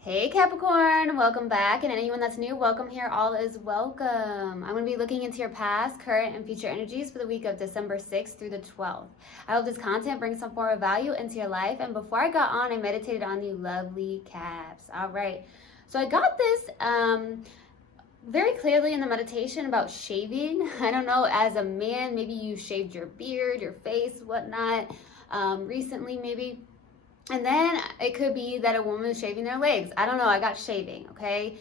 Hey Capricorn, welcome back, and anyone that's new, welcome here. All is welcome. I'm going to be looking into your past, current, and future energies for the week of December 6th through the 12th. I hope this content brings some form of value into your life, and before I got on, I meditated on you lovely Caps. All right, so I got this very clearly in the meditation about shaving. I don't know, as a man, maybe you shaved your beard, your face, whatnot, recently maybe. And then it could be that a woman is shaving their legs. I don't know. I got shaving, okay?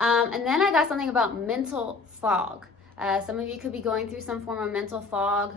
And then I got something about mental fog. Some of you could be going through some form of mental fog,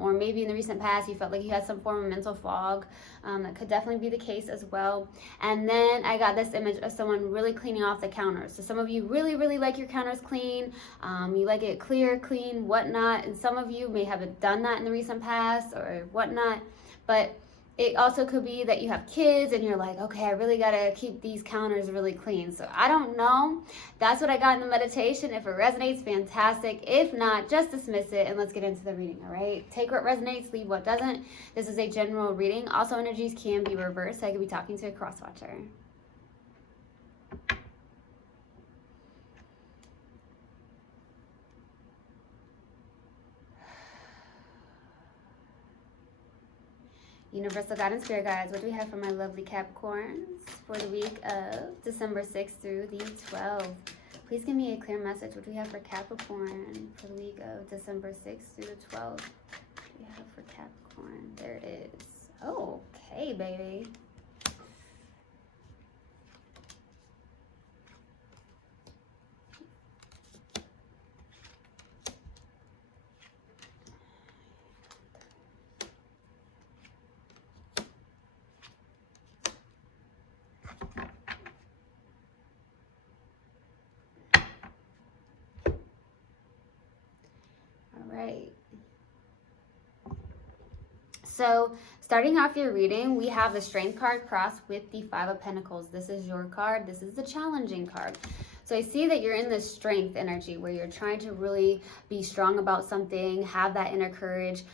or maybe in the recent past you felt like you had some form of mental fog. That could definitely be the case as well. And then I got this image of someone really cleaning off the counters. So some of you really, really like your counters clean. You like it clear, clean, whatnot. And some of you may have done that in the recent past or whatnot. But it also could be that you have kids and you're like, okay, I really gotta keep these counters really clean. So I don't know. That's what I got in the meditation. If it resonates, fantastic. If not, just dismiss it and let's get into the reading, all right? Take what resonates, leave what doesn't. This is a general reading. Also, energies can be reversed. I could be talking to a cross-watcher. Universal Guidance Spirit Guides, what do we have for my lovely Capricorns for the week of December 6th through the 12th? Please give me a clear message. What do we have for Capricorn for the week of December 6th through the 12th? What do we have for Capricorn? There it is. Oh, okay, baby. Right. So starting off your reading, we have the Strength card crossed with the Five of Pentacles. This is your card. This is the challenging card. So I see that you're in this strength energy where you're trying to really be strong about something, have that inner courage,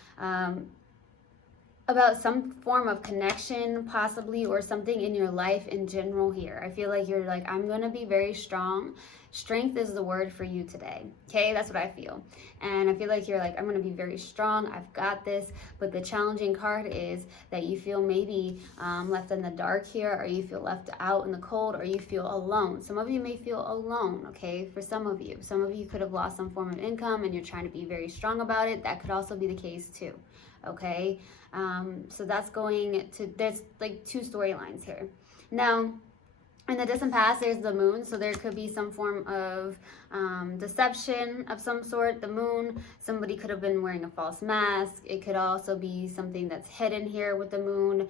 about some form of connection possibly, or something in your life in general here. I feel like you're like, I'm going to be very strong. Strength is the word for you today. Okay, that's what I feel. And I feel like you're like, I'm going to be very strong. I've got this. But the challenging card is that you feel maybe left in the dark here, or you feel left out in the cold, or you feel alone. Some of you may feel alone, okay, for some of you. Some of you could have lost some form of income and you're trying to be very strong about it. That could also be the case too, okay? So that's going to, there's like two storylines here. Now, in the distant past, there's the moon, so there could be some form of deception of some sort. The moon, somebody could have been wearing a false mask. It could also be something that's hidden here with the moon,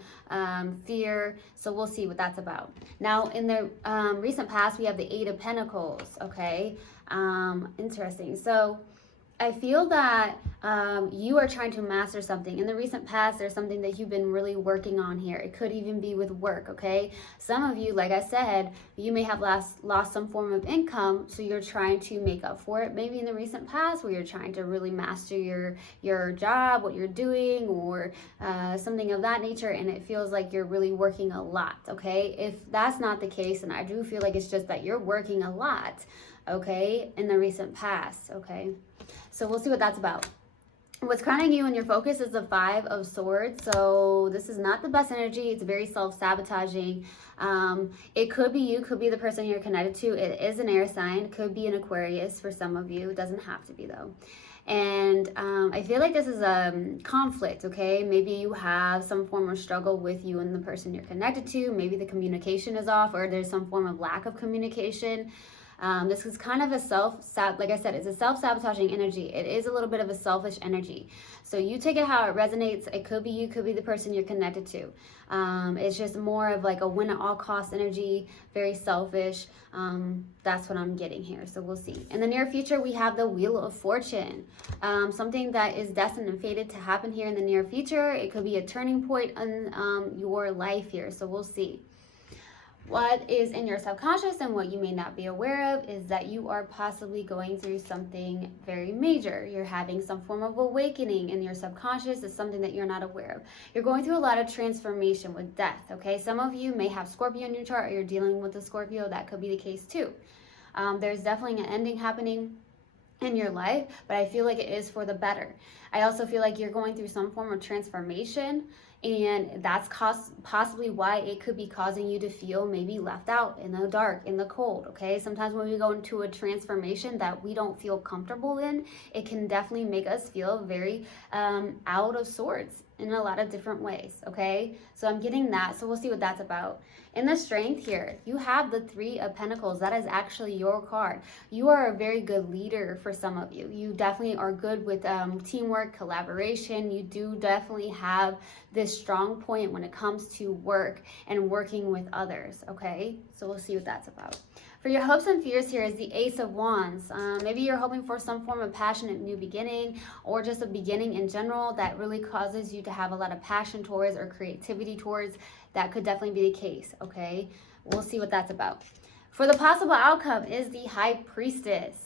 fear. So we'll see what that's about. Now, in the recent past, we have the Eight of Pentacles, okay? Interesting. So I feel that you are trying to master something. In the recent past, there's something that you've been really working on here. It could even be with work, okay? Some of you, like I said, you may have lost some form of income, so you're trying to make up for it. Maybe in the recent past where you're trying to really master your job, what you're doing, or something of that nature, and it feels like you're really working a lot, okay? If that's not the case, and I do feel like it's just that you're working a lot, okay, in the recent past, okay? So we'll see what that's about. What's crowning you in your focus is the Five of Swords. So this is not the best energy. It's very self-sabotaging. It could be you, could be the person you're connected to. It is an air sign, could be an Aquarius for some of you. It doesn't have to be though. And I feel like this is a conflict, okay? Maybe you have some form of struggle with you and the person you're connected to. Maybe the communication is off, or there's some form of lack of communication. This is kind of a like I said, it's a self-sabotaging energy. It is a little bit of a selfish energy. So you take it how it resonates. It could be you, could be the person you're connected to. It's just more of like a win at all costs energy, very selfish. That's what I'm getting here. So we'll see. In the near future, we have the Wheel of Fortune. Something that is destined and fated to happen here in the near future. It could be a turning point in your life here. So we'll see. What is in your subconscious and what you may not be aware of is that you are possibly going through something very major. You're having some form of awakening in your subconscious. Is something that you're not aware of. You're going through a lot of transformation with death, okay? Some of you may have Scorpio in your chart, or you're dealing with a Scorpio. That could be the case too. There's definitely an ending happening in your life, but I feel like it is for the better. I also feel like you're going through some form of transformation, and that's possibly why it could be causing you to feel maybe left out, in the dark, in the cold, okay? Sometimes when we go into a transformation that we don't feel comfortable in, it can definitely make us feel very out of sorts in a lot of different ways, okay? So I'm getting that, so we'll see what that's about. In the Strength here, you have the Three of Pentacles. That is actually your card. You are a very good leader for some of you. You definitely are good with teamwork, collaboration. You do definitely have this strong point when it comes to work and working with others, okay? So we'll see what that's about. For your hopes and fears here is the Ace of Wands. Maybe you're hoping for some form of passionate new beginning, or just a beginning in general that really causes you to have a lot of passion towards or creativity towards. That could definitely be the case, okay? We'll see what that's about. For the possible outcome is the High Priestess.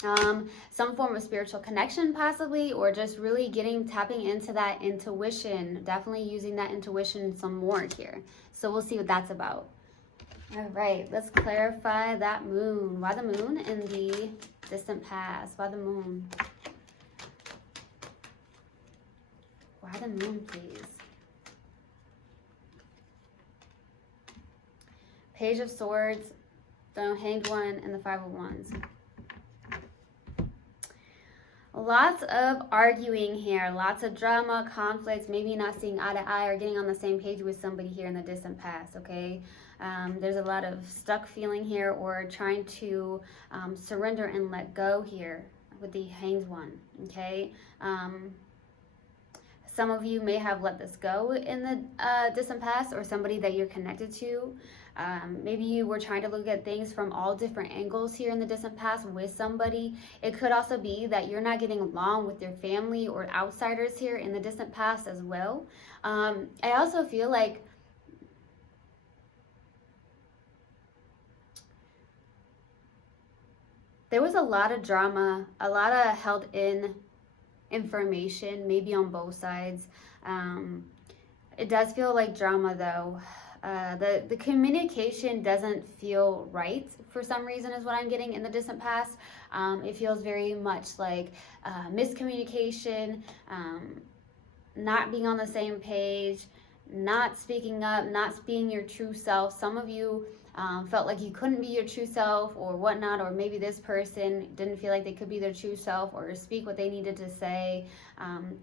Some form of spiritual connection possibly, or just really tapping into that intuition. Definitely using that intuition some more here. So we'll see what that's about. All right, let's clarify that moon. Why the moon in the distant past? Why the moon? Why the moon, please? Page of Swords, the Hanged One, and the Five of Wands. Lots of arguing here, lots of drama, conflicts, maybe not seeing eye to eye or getting on the same page with somebody here in the distant past, okay? There's a lot of stuck feeling here, or trying to surrender and let go here with the Hanged One, okay? Some of you may have let this go in the distant past, or somebody that you're connected to. Maybe you were trying to look at things from all different angles here in the distant past with somebody. It could also be that you're not getting along with your family or outsiders here in the distant past as well. I also feel like there was a lot of drama, a lot of held in information, maybe on both sides. It does feel like drama though. The communication doesn't feel right for some reason is what I'm getting in the distant past. It feels very much like miscommunication, not being on the same page, not speaking up, not being your true self. Some of you felt like you couldn't be your true self or whatnot, or maybe this person didn't feel like they could be their true self or speak what they needed to say.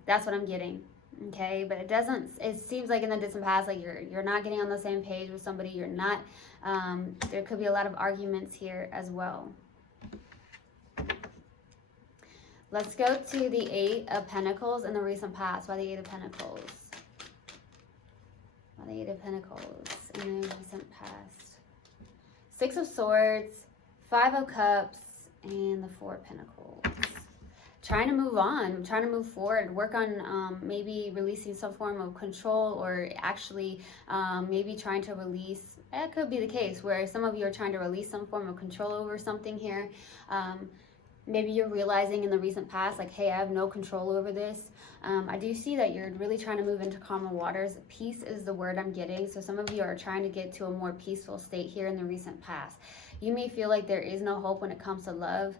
That's what I'm getting. Okay, but it seems like in the distant past, like you're not getting on the same page with somebody. You're not, there could be a lot of arguments here as well. Let's go to the Eight of Pentacles in the recent past. Why the Eight of Pentacles? Why the Eight of Pentacles in the recent past? Six of Swords, Five of Cups, and the Four of Pentacles. Trying to move on, trying to move forward, work on maybe releasing some form of control, or actually maybe trying to release. That could be the case where some of you are trying to release some form of control over something here. Maybe you're realizing in the recent past, like, hey, I have no control over this. I do see that you're really trying to move into calmer waters. Peace is the word I'm getting. So some of you are trying to get to a more peaceful state here in the recent past. You may feel like there is no hope when it comes to love.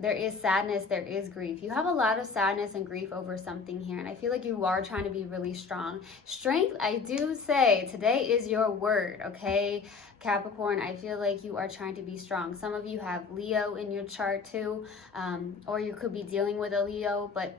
There is sadness, there is grief. You have a lot of sadness and grief over something here, and I feel like you are trying to be really strong. Strength, I do say, today is your word, okay? Capricorn, I feel like you are trying to be strong. Some of you have Leo in your chart too, or you could be dealing with a Leo, but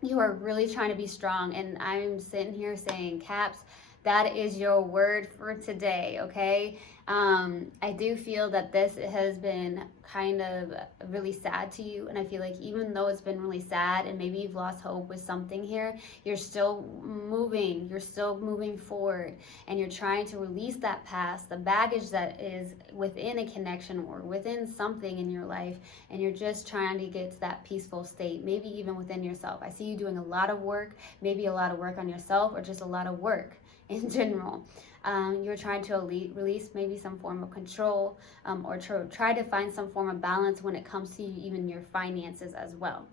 you are really trying to be strong, and I'm sitting here saying, Caps, that is your word for today, okay? I do feel that this has been kind of really sad to you, and I feel like even though it's been really sad and maybe you've lost hope with something here, you're still moving forward, and you're trying to release that past, the baggage that is within a connection or within something in your life, and you're just trying to get to that peaceful state, maybe even within yourself. I see you doing a lot of work, maybe a lot of work on yourself, or just a lot of work in general. You're trying to release maybe some form of control, or try to find some form of balance when it comes to even your finances as well.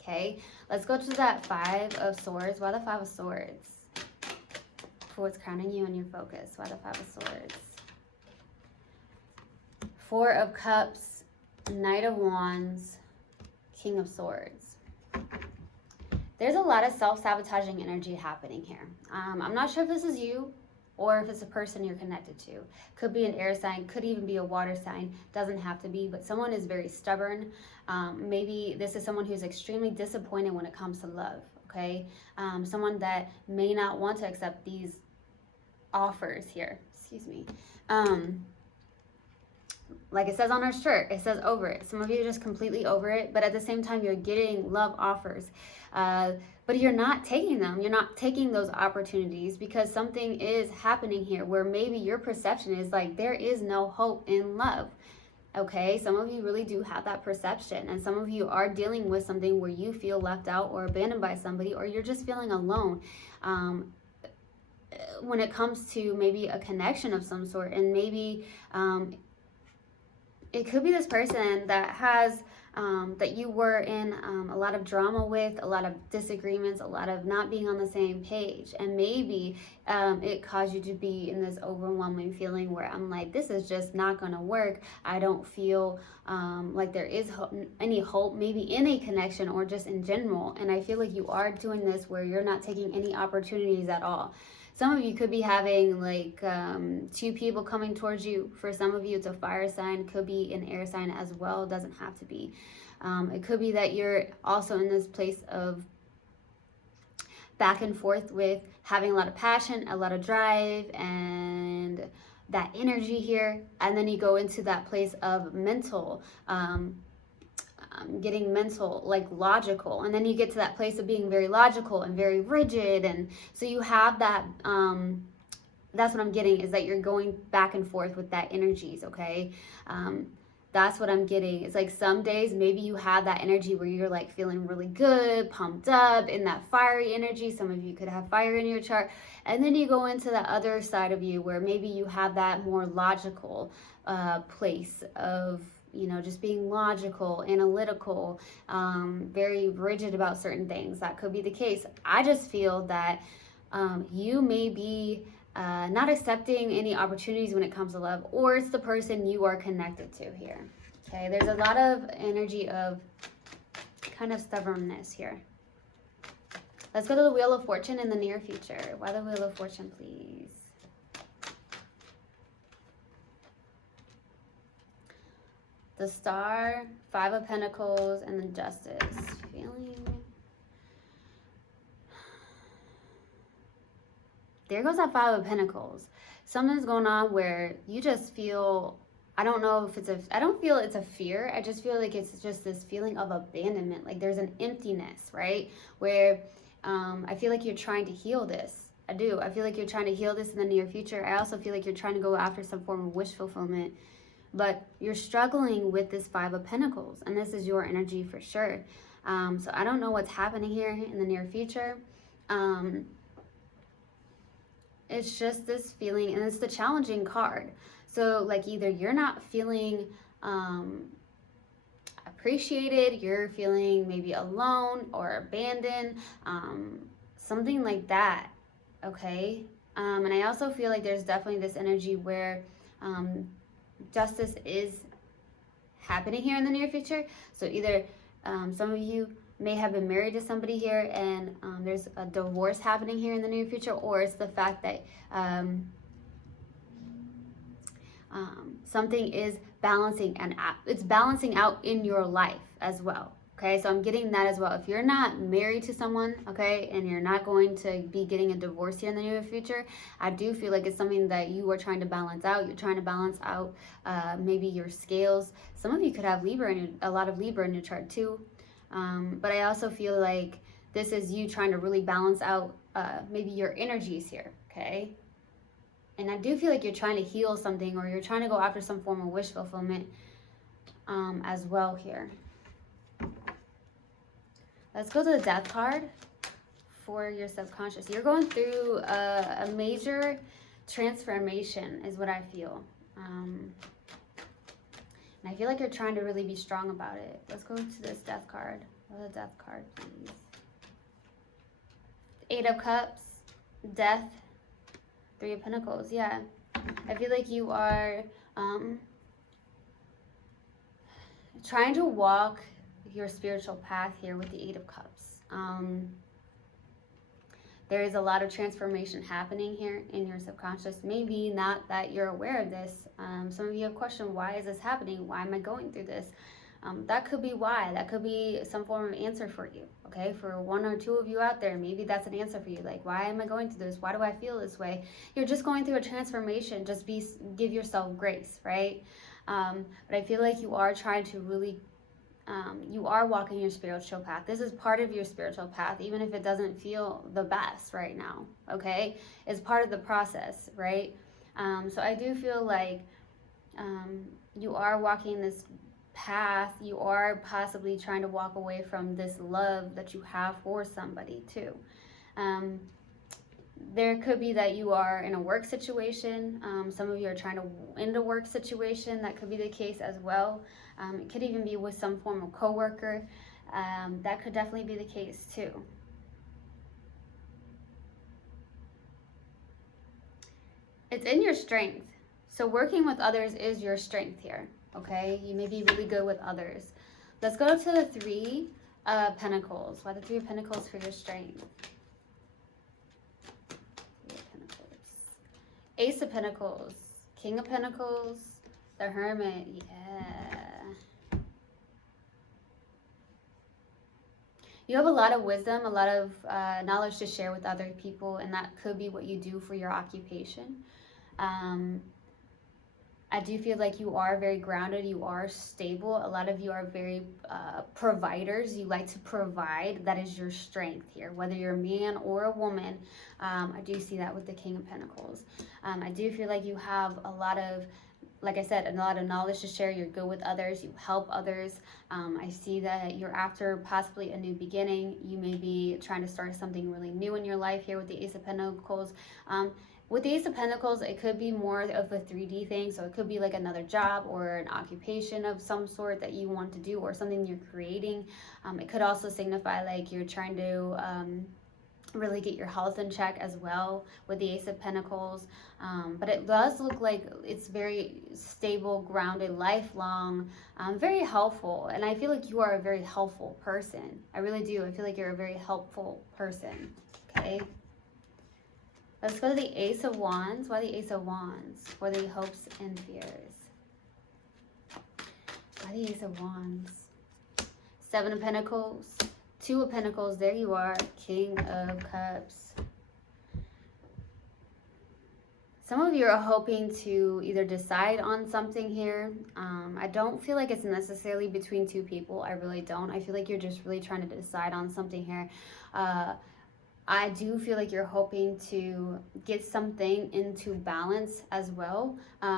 Okay, let's go to that Five of Swords. Why the Five of Swords? For what's crowning you and your focus. Why the Five of Swords? Four of Cups, Knight of Wands, King of Swords. There's a lot of self-sabotaging energy happening here. I'm not sure if this is you or if it's a person you're connected to. Could be an air sign, could even be a water sign, doesn't have to be, but someone is very stubborn. Maybe this is someone who's extremely disappointed when it comes to love, okay? Someone that may not want to accept these offers here, excuse me. Like it says on our shirt, it says over it. Some of you are just completely over it, but at the same time, you're getting love offers. But you're not taking them. You're not taking those opportunities because something is happening here where maybe your perception is like there is no hope in love. Okay, some of you really do have that perception, and some of you are dealing with something where you feel left out or abandoned by somebody, or you're just feeling alone. When it comes to maybe a connection of some sort, and maybe it could be this person that has that you were in a lot of drama with, a lot of disagreements, a lot of not being on the same page, and maybe it caused you to be in this overwhelming feeling where I'm like, this is just not gonna work. I don't feel like there is any hope, maybe in a connection or just in general, and I feel like you are doing this where you're not taking any opportunities at all. Some of you could be having like two people coming towards you. For some of you, it's a fire sign, could be an air sign as well, doesn't have to be. It could be that you're also in this place of back and forth with having a lot of passion, a lot of drive, and that energy here. And then you go into that place of mental, getting mental, like logical, and then you get to that place of being very logical and very rigid, and so you have that that's what I'm getting, is that you're going back and forth with that energies. Okay, that's what I'm getting. It's like some days maybe you have that energy where you're like feeling really good, pumped up, in that fiery energy. Some of you could have fire in your chart, and then you go into the other side of you where maybe you have that more logical place of, you know, just being logical, analytical, very rigid about certain things. That could be the case. I just feel that you may be not accepting any opportunities when it comes to love, or it's the person you are connected to here. Okay, there's a lot of energy of kind of stubbornness here. Let's go to the Wheel of Fortune in the near future. Why the Wheel of Fortune, please? The Star, Five of Pentacles, and the Justice. Feeling. There goes that Five of Pentacles. Something's going on where you just feel, I don't know if it's I don't feel it's a fear. I just feel like it's just this feeling of abandonment. Like there's an emptiness, right? Where I feel like you're trying to heal this. I do. I feel like you're trying to heal this in the near future. I also feel like you're trying to go after some form of wish fulfillment. But you're struggling with this Five of Pentacles, and this is your energy for sure. So I don't know what's happening here in the near future. It's just this feeling, and it's the challenging card. So like either you're not feeling appreciated, you're feeling maybe alone or abandoned, something like that, okay? And I also feel like there's definitely this energy where justice is happening here in the near future. So either some of you may have been married to somebody here, and there's a divorce happening here in the near future, or it's the fact that something is balancing, and it's balancing out in your life as well. Okay, so I'm getting that as well. If you're not married to someone, okay, and you're not going to be getting a divorce here in the near future, I do feel like it's something that you are trying to balance out. You're trying to balance out maybe your scales. Some of you could have Libra, a lot of Libra in your chart too. But I also feel like this is you trying to really balance out maybe your energies here, okay? And I do feel like you're trying to heal something, or you're trying to go after some form of wish fulfillment as well here. Let's go to the Death card for your subconscious. You're going through a major transformation is what I feel. And I feel like you're trying to really be strong about it. Let's go to this death card. The death card, please. 8 of Cups, death, 3 of Pentacles. Yeah, I feel like you are trying to walk your spiritual path here with the 8 of Cups. There is a lot of transformation happening here in your subconscious. Maybe not that you're aware of this. Some of you have questioned, why is this happening? Why am I going through this? That could be why. That could be some form of answer for you, okay? For 1 or 2 of you out there, maybe that's an answer for you. Like, why am I going through this? Why do I feel this way? You're just going through a transformation. Just give yourself grace, right? But I feel like you are trying to really, you are walking your spiritual path. This is part of your spiritual path, even if it doesn't feel the best right now, okay? It's part of the process, right? So I do feel like you are walking this path. You are possibly trying to walk away from this love that you have for somebody too. There could be that you are in a work situation. Some of you are trying to end a work situation. That could be the case as well. It could even be with some form of coworker. That could definitely be the case too. It's in your strength. So working with others is your strength here. Okay, you may be really good with others. Let's go to the 3 of Pentacles. Why the 3 of Pentacles for your strength? 3 of Pentacles. Ace of Pentacles. King of Pentacles. The Hermit. Yeah. You have a lot of wisdom, a lot of knowledge to share with other people, and that could be what you do for your occupation. I do feel like you are very grounded. You are stable. A lot of you are very providers. You like to provide. That is your strength here, whether you're a man or a woman. I do see that with the King of Pentacles. I do feel like you have a lot of, like I said, a lot of knowledge to share. You're good with others. You help others. I see that you're after possibly a new beginning. You may be trying to start something really new in your life here with the Ace of Pentacles. With the Ace of Pentacles, it could be more of a 3D thing. So it could be like another job or an occupation of some sort that you want to do, or something you're creating. It could also signify like you're trying to really get your health in check as well with the Ace of Pentacles. But it does look like it's very stable, grounded, lifelong, very helpful. And I feel like you are a very helpful person. I really do. I feel like you're a very helpful person. Okay. Let's go to the Ace of Wands. Why the Ace of Wands? For the hopes and fears. Why the Ace of Wands? 7 of Pentacles. 2 of Pentacles. There you are. King of Cups. Some of you are hoping to either decide on something here. I don't feel like it's necessarily between 2 people. I really don't. I feel like you're just really trying to decide on something here. I do feel like you're hoping to get something into balance as well.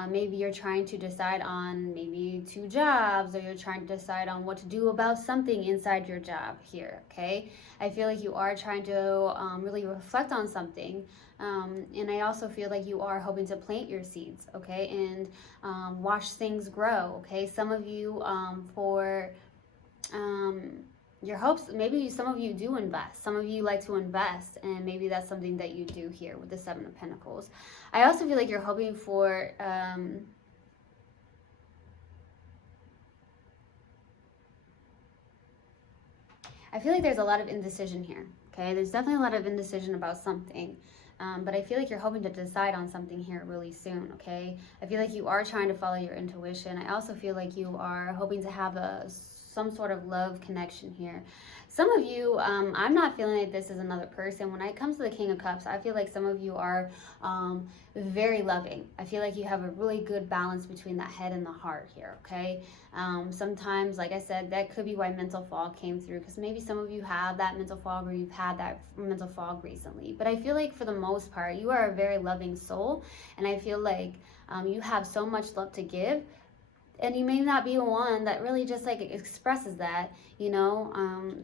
Maybe you're trying to decide on maybe 2 jobs, or you're trying to decide on what to do about something inside your job here, okay? I feel like you are trying to really reflect on something. And I also feel like you are hoping to plant your seeds, okay? And watch things grow, okay? Some of you for your hopes, maybe some of you do invest. Some of you like to invest, and maybe that's something that you do here with the 7 of Pentacles. I also feel like you're hoping for I feel like there's a lot of indecision here, okay? There's definitely a lot of indecision about something. But I feel like you're hoping to decide on something here really soon, okay? I feel like you are trying to follow your intuition. I also feel like you are hoping to have some sort of love connection here. Some of you, I'm not feeling like this is another person. When it comes to the King of Cups, I feel like some of you are very loving. I feel like you have a really good balance between that head and the heart here, okay? Sometimes, like I said, that could be why mental fog came through, because maybe some of you have that mental fog, or you've had that mental fog recently. But I feel like for the most part, you are a very loving soul, and I feel like you have so much love to give. And you may not be one that really just like expresses that, you know.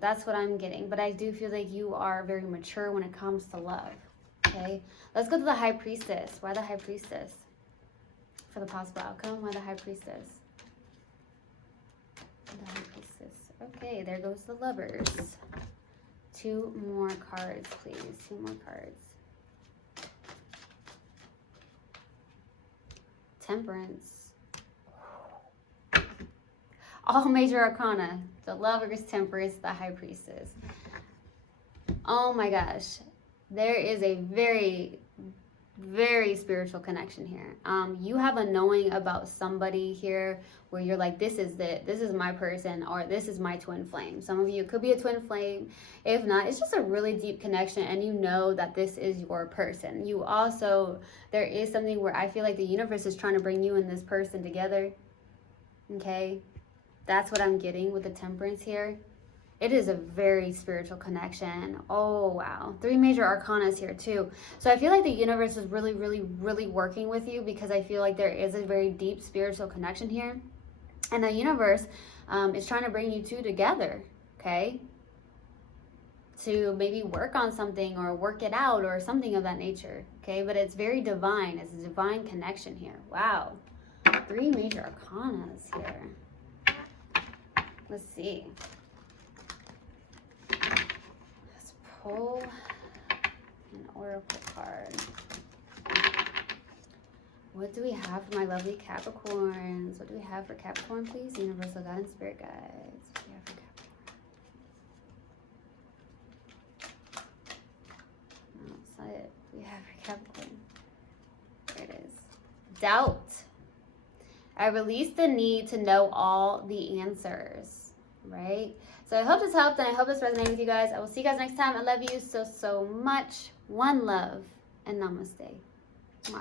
That's what I'm getting. But I do feel like you are very mature when it comes to love. Okay, let's go to the High Priestess. Why the High Priestess? For the possible outcome, why the High Priestess? The High Priestess. Okay, there goes the Lovers. 2 more cards, please. 2 more cards. Temperance. All major arcana. The Lovers, Temperance, the High Priestess. Oh my gosh. There is a very, very spiritual connection here. You have a knowing about somebody here where you're like, this is it. This is my person, or this is my twin flame. Some of you, it could be a twin flame. If not, it's just a really deep connection, and you know that this is your person. You also, there is something where I feel like the universe is trying to bring you and this person together. Okay? That's what I'm getting with the Temperance here. It is a very spiritual connection. Oh, wow. 3 major arcanas here, too. So I feel like the universe is really, really, really working with you, because I feel like there is a very deep spiritual connection here. And the universe is trying to bring you two together, okay? To maybe work on something or work it out or something of that nature, okay? But it's very divine. It's a divine connection here. Wow. 3 major arcanas here. Let's see. Let's pull an oracle card. What do we have for my lovely Capricorns? What do we have for Capricorn, please? Universal God and Spirit Guides. What do we have for Capricorn? No, that's not it. What do we have for Capricorn? There it is. Doubt. I release the need to know all the answers, right? So I hope this helped, and I hope this resonated with you guys. I will see you guys next time. I love you so, so much. One love, and namaste. Mwah.